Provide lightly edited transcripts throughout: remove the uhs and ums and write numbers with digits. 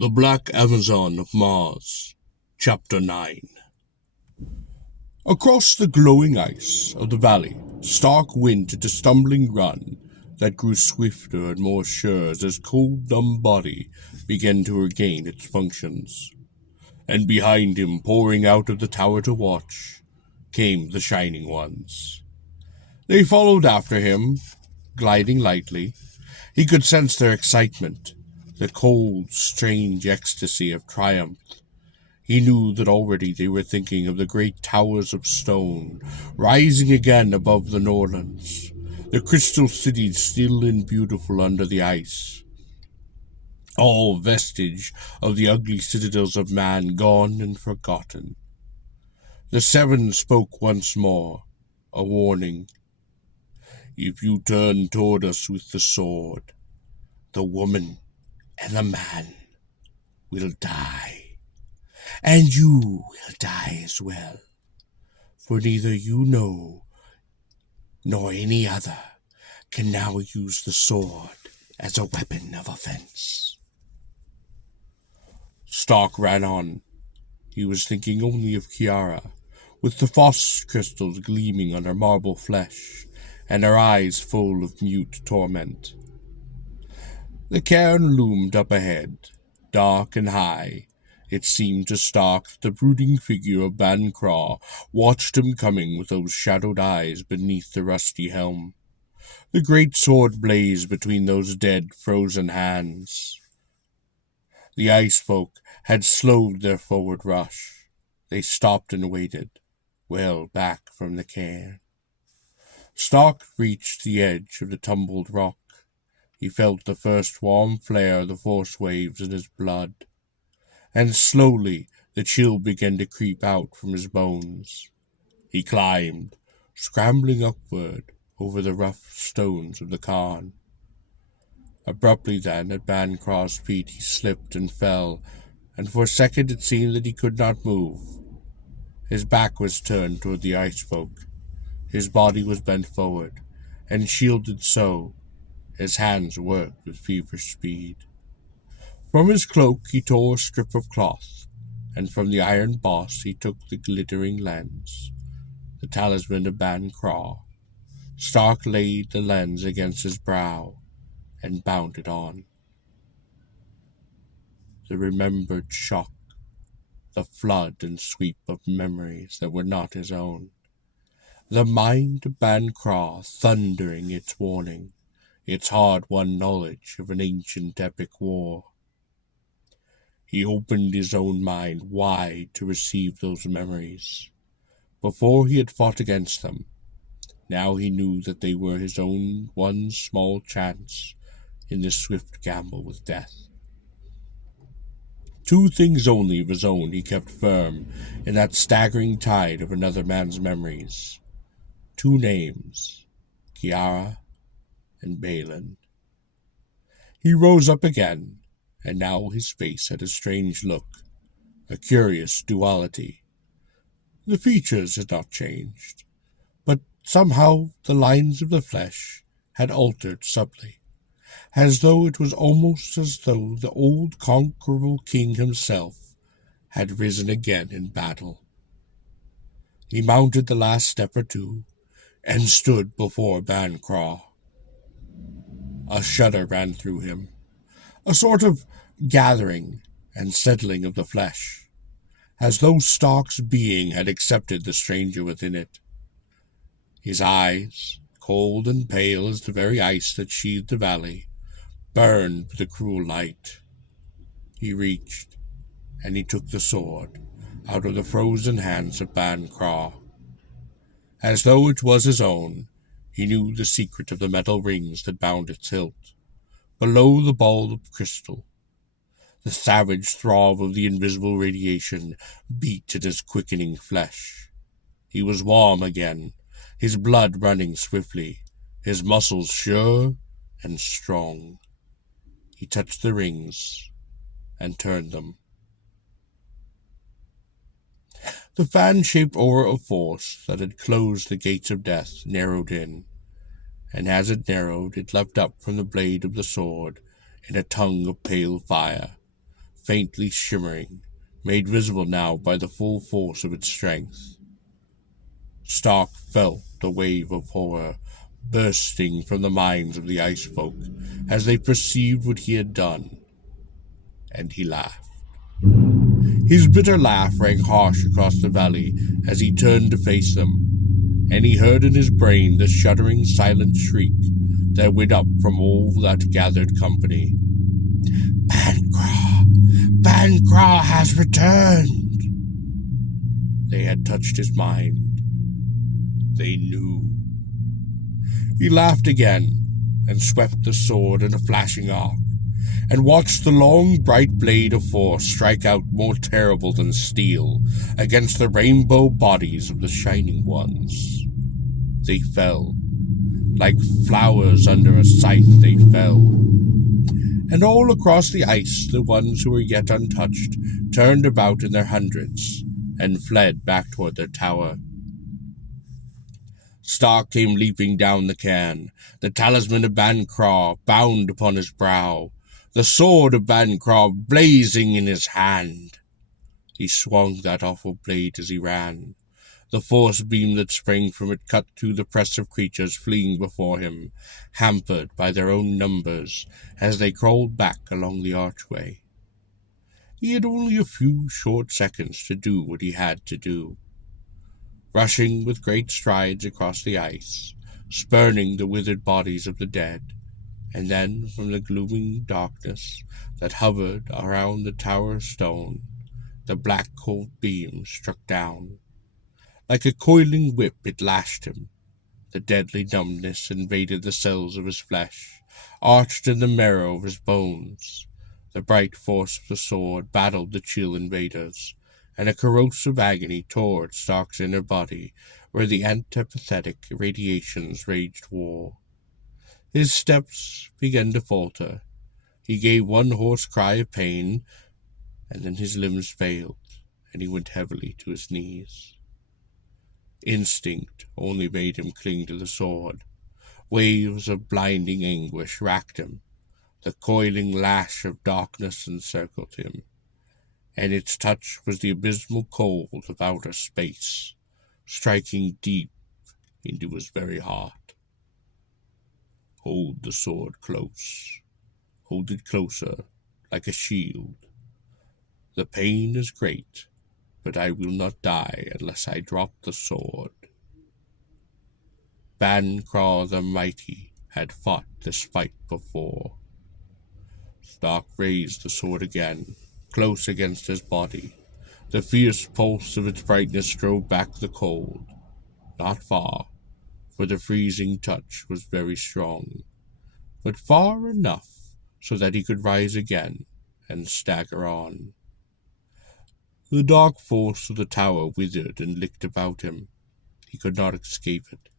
The Black Amazon of Mars, Chapter 9. Across the glowing ice of the valley, Stark went at a stumbling run that grew swifter and more sure as his cold, numb body began to regain its functions. And behind him, pouring out of the tower to watch, came the Shining Ones. They followed after him, gliding lightly. He could sense their excitement, the cold, strange ecstasy of triumph. He knew that already they were thinking of the great towers of stone, rising again above the Norlands, the crystal cities still and beautiful under the ice. All vestige of the ugly citadels of man gone and forgotten. The Seven spoke once more, a warning. If you turn toward us with the sword, the woman and the man will die. And you will die as well, for neither you nor any other can now use the sword as a weapon of offense. Stark ran on. He was thinking only of Kiara, with the frost crystals gleaming on her marble flesh, and her eyes full of mute torment. The cairn loomed up ahead, dark and high. It seemed to Stark that the brooding figure of Ban Craw watched him coming with those shadowed eyes beneath the rusty helm. The great sword blazed between those dead, frozen hands. The ice folk had slowed their forward rush. They stopped and waited, well back from the cairn. Stark reached the edge of the tumbled rock. He felt the first warm flare of the force waves in his blood, and slowly the chill began to creep out from his bones. He climbed, scrambling upward over the rough stones of the cairn. Abruptly then, at Ban Craw's feet, he slipped and fell, and for a second it seemed that he could not move. His back was turned toward the ice folk. His body was bent forward, and shielded so. His hands worked with feverish speed. From his cloak he tore a strip of cloth, and from the iron boss he took the glittering lens, the talisman of Ban Craw. Stark laid the lens against his brow, and bound it on. The remembered shock, the flood and sweep of memories that were not his own. The mind of Ban Craw thundering its warning, its hard-won knowledge of an ancient epic war. He opened his own mind wide to receive those memories. Before he had fought against them, now he knew that they were his own one small chance in this swift gamble with death. Two things only of his own he kept firm in that staggering tide of another man's memories. Two names, Kiara and Balin. He rose up again, and now his face had a strange look, a curious duality. The features had not changed, but somehow the lines of the flesh had altered subtly, as though it was almost as though the old conquerable king himself had risen again in battle. He mounted the last step or two, and stood before Ban Craw. A shudder ran through him, a sort of gathering and settling of the flesh, as though Stark's being had accepted the stranger within it. His eyes, cold and pale as the very ice that sheathed the valley, burned with a cruel light. He reached, and he took the sword out of the frozen hands of Ban Craw. As though it was his own, he knew the secret of the metal rings that bound its hilt. Below the ball of crystal, the savage throb of the invisible radiation beat at his quickening flesh. He was warm again, his blood running swiftly, his muscles sure and strong. He touched the rings and turned them. The fan-shaped aura of force that had closed the gates of death narrowed in, and as it narrowed, it leapt up from the blade of the sword in a tongue of pale fire, faintly shimmering, made visible now by the full force of its strength. Stark felt a wave of horror bursting from the minds of the ice folk as they perceived what he had done, and he laughed. His bitter laugh rang harsh across the valley as he turned to face them, and he heard in his brain the shuddering, silent shriek that went up from all that gathered company. Bancroft! Bancroft has returned! They had touched his mind. They knew. He laughed again, and swept the sword in a flashing arc, and watched the long, bright blade of force strike out more terrible than steel against the rainbow bodies of the Shining Ones. They fell. Like flowers under a scythe they fell. And all across the ice the ones who were yet untouched turned about in their hundreds, and fled back toward their tower. Stark came leaping down the cairn, the talisman of Bancroft bound upon his brow, the sword of Bancroft blazing in his hand. He swung that awful blade as he ran. The force beam that sprang from it cut through the press of creatures fleeing before him, hampered by their own numbers as they crawled back along the archway. He had only a few short seconds to do what he had to do. Rushing with great strides across the ice, spurning the withered bodies of the dead, and then from the glooming darkness that hovered around the tower of stone, the black cold beam struck down. Like a coiling whip it lashed him. The deadly numbness invaded the cells of his flesh, arched in the marrow of his bones. The bright force of the sword battled the chill invaders, and a corrosive agony tore at Stark's inner body, where the antipathetic radiations raged war. His steps began to falter. He gave one hoarse cry of pain, and then his limbs failed, and he went heavily to his knees. Instinct only made him cling to the sword. Waves of blinding anguish racked him. The coiling lash of darkness encircled him, and its touch was the abysmal cold of outer space, striking deep into his very heart. Hold the sword close. Hold it closer, like a shield. The pain is great, but I will not die unless I drop the sword. Bancroft the Mighty had fought this fight before. Stark raised the sword again, close against his body. The fierce pulse of its brightness drove back the cold. Not far, for the freezing touch was very strong, but far enough so that he could rise again and stagger on. The dark force of the tower withered and licked about him. He could not escape it.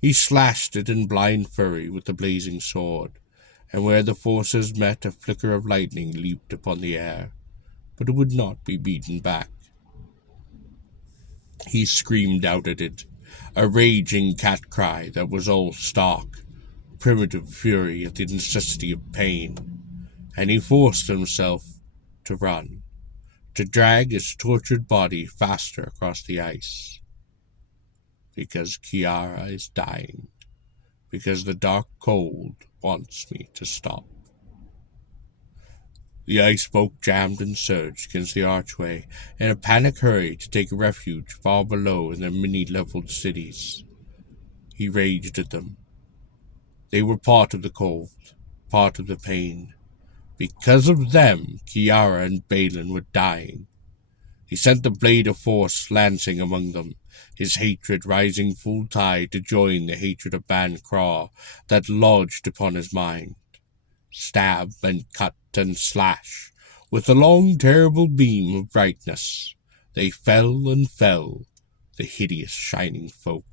He slashed it in blind fury with the blazing sword, and where the forces met a flicker of lightning leaped upon the air, but it would not be beaten back. He screamed out at it, a raging cat cry that was all Stark, primitive fury at the necessity of pain, and he forced himself to run, to drag his tortured body faster across the ice. Because Kiara is dying, because the dark cold wants me to stop. The ice folk jammed and surged against the archway in a panic hurry to take refuge far below in their many-leveled cities. He raged at them. They were part of the cold, part of the pain. Because of them, Kiara and Balin were dying. He sent the blade of force lancing among them, his hatred rising full tide to join the hatred of Bancroft that lodged upon his mind. Stab and cut and slash, with the long terrible beam of brightness, they fell and fell, the hideous shining folk,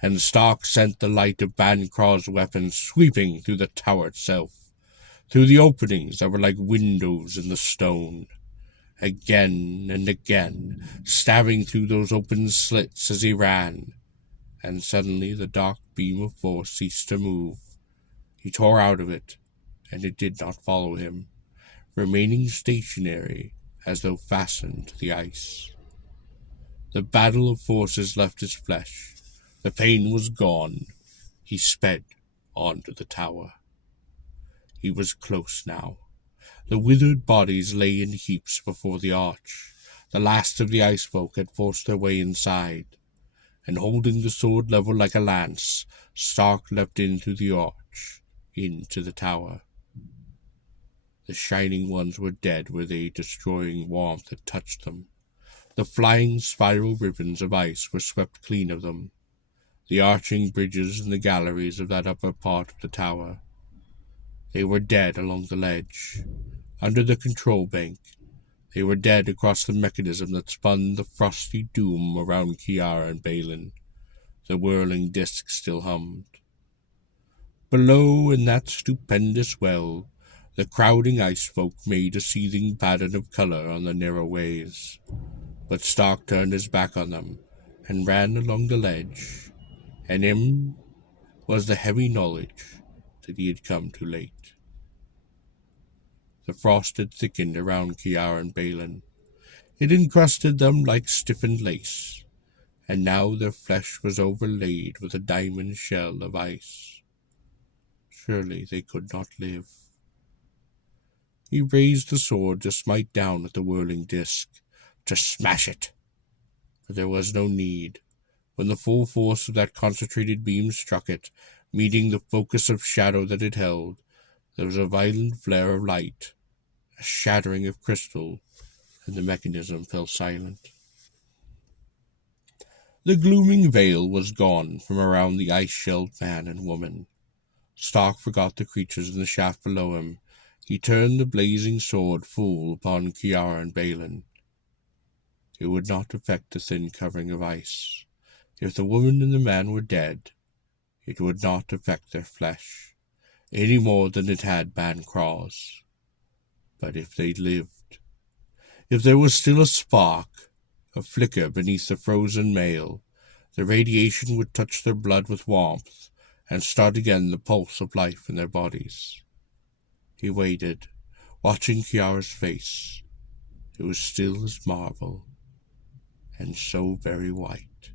and Stark sent the light of Bancroft's weapons sweeping through the tower itself, through the openings that were like windows in the stone, again and again, stabbing through those open slits as he ran, and suddenly the dark beam of force ceased to move. He tore out of it, and it did not follow him, remaining stationary as though fastened to the ice. The battle of forces left his flesh. The pain was gone. He sped on to the tower. He was close now. The withered bodies lay in heaps before the arch. The last of the ice folk had forced their way inside, and holding the sword level like a lance, Stark leapt in through the arch, into the tower. The shining ones were dead where the destroying warmth had touched them. The flying spiral ribbons of ice were swept clean of them. The arching bridges and the galleries of that upper part of the tower. They were dead along the ledge, under the control bank. They were dead across the mechanism that spun the frosty doom around Kiara and Balin. The whirling disk still hummed. Below, in that stupendous well, the crowding ice folk made a seething pattern of color on the narrow ways. But Stark turned his back on them and ran along the ledge, and him was the heavy knowledge that he had come too late. The frost had thickened around Kiara and Balin. It encrusted them like stiffened lace, and now their flesh was overlaid with a diamond shell of ice. Surely they could not live. He raised the sword to smite down at the whirling disk, to smash it. But there was no need. When the full force of that concentrated beam struck it, meeting the focus of shadow that it held, there was a violent flare of light, a shattering of crystal, and the mechanism fell silent. The glooming veil was gone from around the ice-shelled man and woman. Stark forgot the creatures in the shaft below him. He turned the blazing sword full upon Kiara and Balin. It would not affect the thin covering of ice. If the woman and the man were dead, it would not affect their flesh, any more than it had Bancraw's. But if they lived, if there was still a spark, a flicker beneath the frozen mail, the radiation would touch their blood with warmth and start again the pulse of life in their bodies. He waited, watching Kiara's face. It was still as marble, and so very white.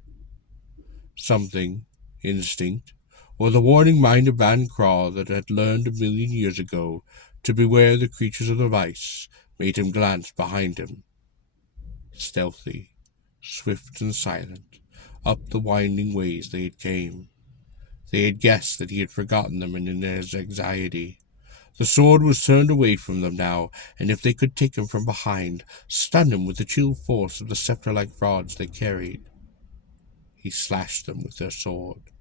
Something, instinct, or the warning mind of Bancraw that had learned 1,000,000 years ago to beware the creatures of the ice, made him glance behind him. Stealthy, swift and silent, up the winding ways they had came. They had guessed that he had forgotten them in his anxiety. The sword was turned away from them now, and if they could take him from behind, stun him with the chill force of the scepter-like rods they carried. He slashed them with their sword.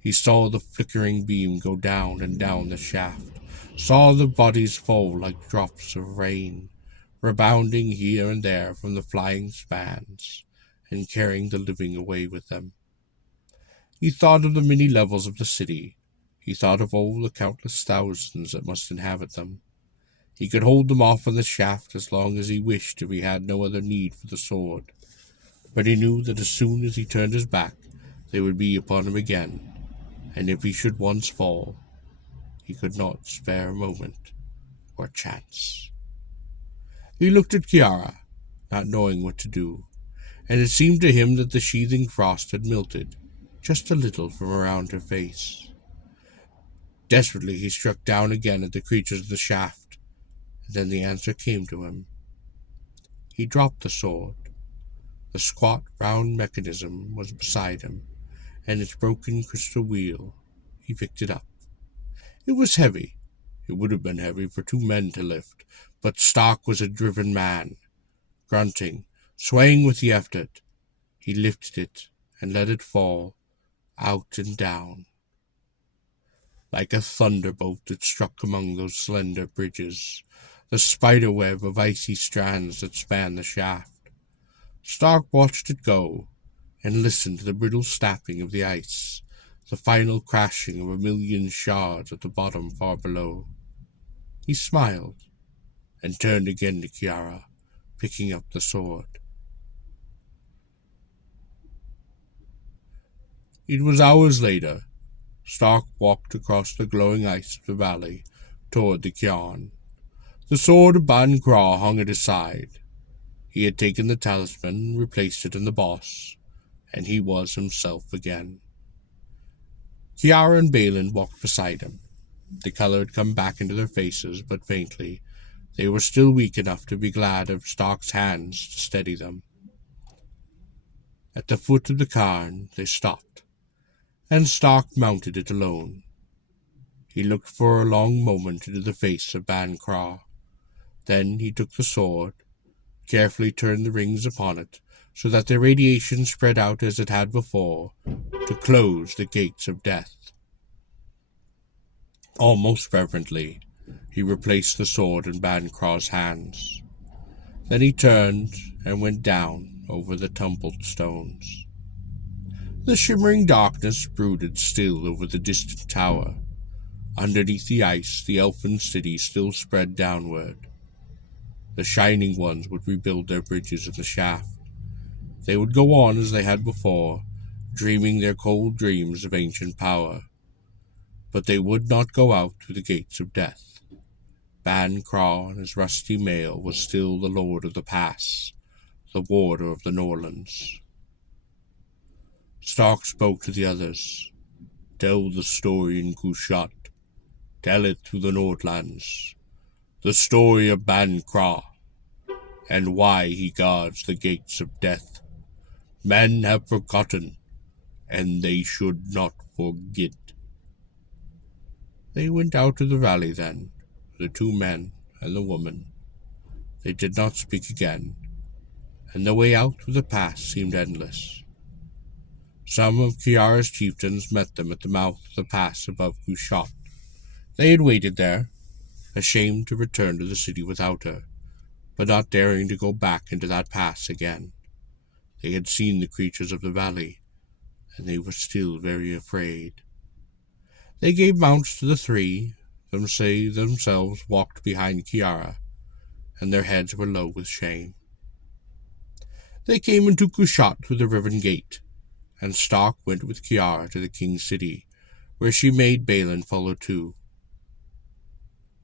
He saw the flickering beam go down and down the shaft, saw the bodies fall like drops of rain, rebounding here and there from the flying spans, and carrying the living away with them. He thought of the many levels of the city. He thought of all the countless thousands that must inhabit them. He could hold them off on the shaft as long as he wished if he had no other need for the sword. But he knew that as soon as he turned his back, they would be upon him again, and if he should once fall, he could not spare a moment or chance. He looked at Kiara, not knowing what to do, and it seemed to him that the sheathing frost had melted just a little from around her face. Desperately he struck down again at the creatures of the shaft, and then the answer came to him. He dropped the sword. The squat, round mechanism was beside him, and its broken crystal wheel. He picked it up. It was heavy. It would have been heavy for 2 men to lift, but Stark was a driven man. Grunting, swaying with the effort, he lifted it and let it fall, out and down. Like a thunderbolt it struck among those slender bridges, the spiderweb of icy strands that spanned the shaft. Stark watched it go, and listened to the brittle snapping of the ice, the final crashing of 1,000,000 shards at the bottom far below. He smiled, and turned again to Kiara, picking up the sword. It was hours later. Stark walked across the glowing ice of the valley toward the cairn. The sword of Ban Craw hung at his side. He had taken the talisman and replaced it in the boss, and he was himself again. Kiara and Balin walked beside him. The color had come back into their faces, but faintly. They were still weak enough to be glad of Stark's hands to steady them. At the foot of the cairn they stopped, and Stark mounted it alone. He looked for a long moment into the face of Ban Craw. Then he took the sword, carefully turned the rings upon it, so that their radiation spread out as it had before, to close the gates of death. Almost reverently, he replaced the sword in Ban Craw's hands. Then he turned and went down over the tumbled stones. The shimmering darkness brooded still over the distant tower. Underneath the ice, the elfin city still spread downward. The Shining Ones would rebuild their bridges in the shaft. They would go on as they had before, dreaming their cold dreams of ancient power. But they would not go out through the gates of death. Ban Craw and his rusty mail was still the lord of the pass, the warder of the Norlands. Stark spoke to the others. Tell the story in Kushat. Tell it through the Nordlands. The story of Ban Craw, and why he guards the gates of death. Men have forgotten, and they should not forget. They went out of the valley then, the two men and the woman. They did not speak again, and the way out through the pass seemed endless. Some of Kiara's chieftains met them at the mouth of the pass above Kushat. They had waited there, ashamed to return to the city without her, but not daring to go back into that pass again. They had seen the creatures of the valley, and they were still very afraid. They gave mounts to the three, themselves walked behind Kiara, and their heads were low with shame. They came into Kushat through the riven gate, and Stark went with Kiara to the king's city, where she made Balin follow too.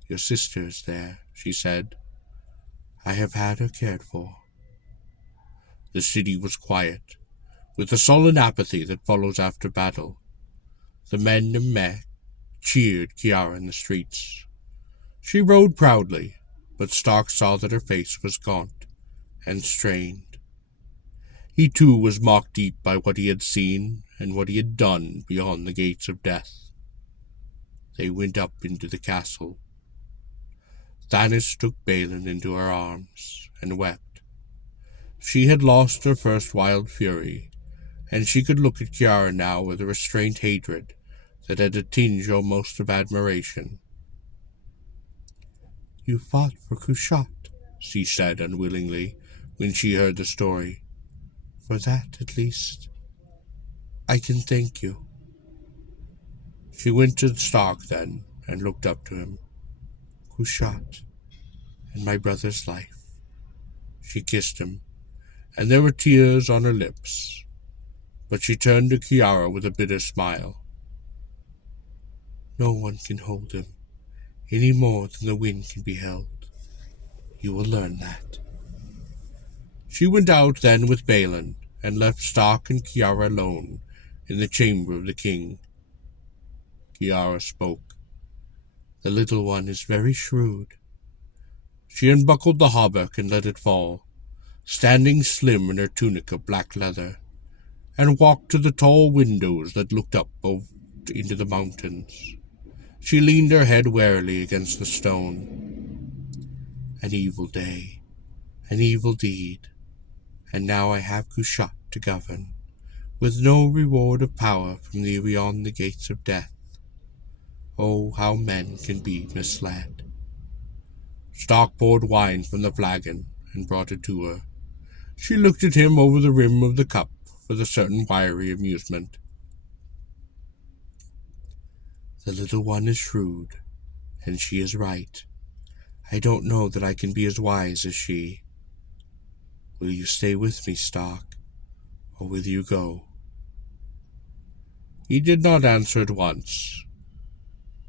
Your sister is there, she said. I have had her cared for. The city was quiet, with the sullen apathy that follows after battle. The men and mech cheered Kiara in the streets. She rode proudly, but Stark saw that her face was gaunt and strained. He too was mocked deep by what he had seen and what he had done beyond the gates of death. They went up into the castle. Thanis took Balin into her arms and wept. She had lost her first wild fury, and she could look at Kiara now with a restrained hatred that had a tinge almost of admiration. You fought for Kushat, she said unwillingly when she heard the story. For that, at least, I can thank you. She went to Stark then and looked up to him. Kushat, and my brother's life. She kissed him, and there were tears on her lips, but she turned to Kiara with a bitter smile. No one can hold him, any more than the wind can be held. You will learn that. She went out then with Balin, and left Stark and Kiara alone in the chamber of the king. Kiara spoke. The little one is very shrewd. She unbuckled the hauberk and let it fall, standing slim in her tunic of black leather, and walked to the tall windows that looked up into the mountains. She leaned her head warily against the stone. An evil day, an evil deed, and now I have Kushat to govern, with no reward of power from beyond the gates of death. Oh, how men can be misled. Stark poured wine from the flagon and brought it to her. She looked at him over the rim of the cup with a certain wiry amusement. The little one is shrewd, and she is right. I don't know that I can be as wise as she. Will you stay with me, Stark, or will you go? He did not answer at once,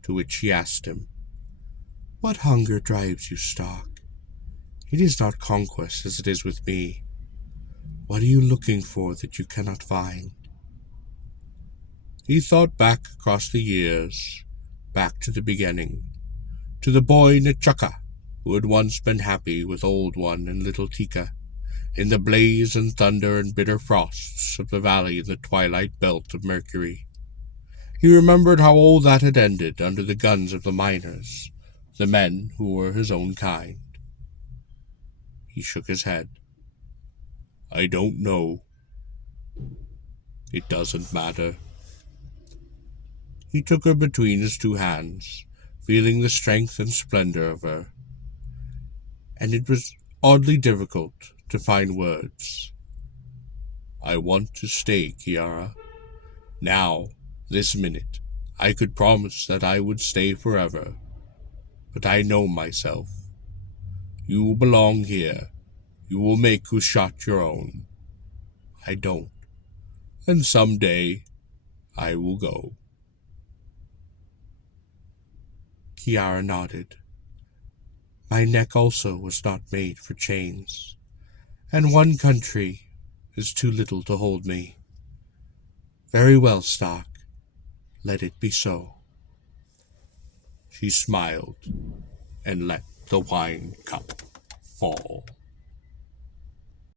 to which she asked him, What hunger drives you, Stark? It is not conquest as it is with me. What are you looking for that you cannot find? He thought back across the years, back to the beginning, to the boy N'Chaka, who had once been happy with Old One and little Tika, in the blaze and thunder and bitter frosts of the valley in the twilight belt of Mercury. He remembered how all that had ended under the guns of the miners, the men who were his own kind. He shook his head. I don't know. It doesn't matter. He took her between his two hands, feeling the strength and splendor of her, and it was oddly difficult to find words. I want to stay, Kiara. Now, this minute, I could promise that I would stay forever, but I know myself. You belong here. You will make Kushat your own. I don't, and someday I will go. Kiara nodded. My neck also was not made for chains, and one country is too little to hold me. Very well, Stark. Let it be so. She smiled and let the wine cup fall.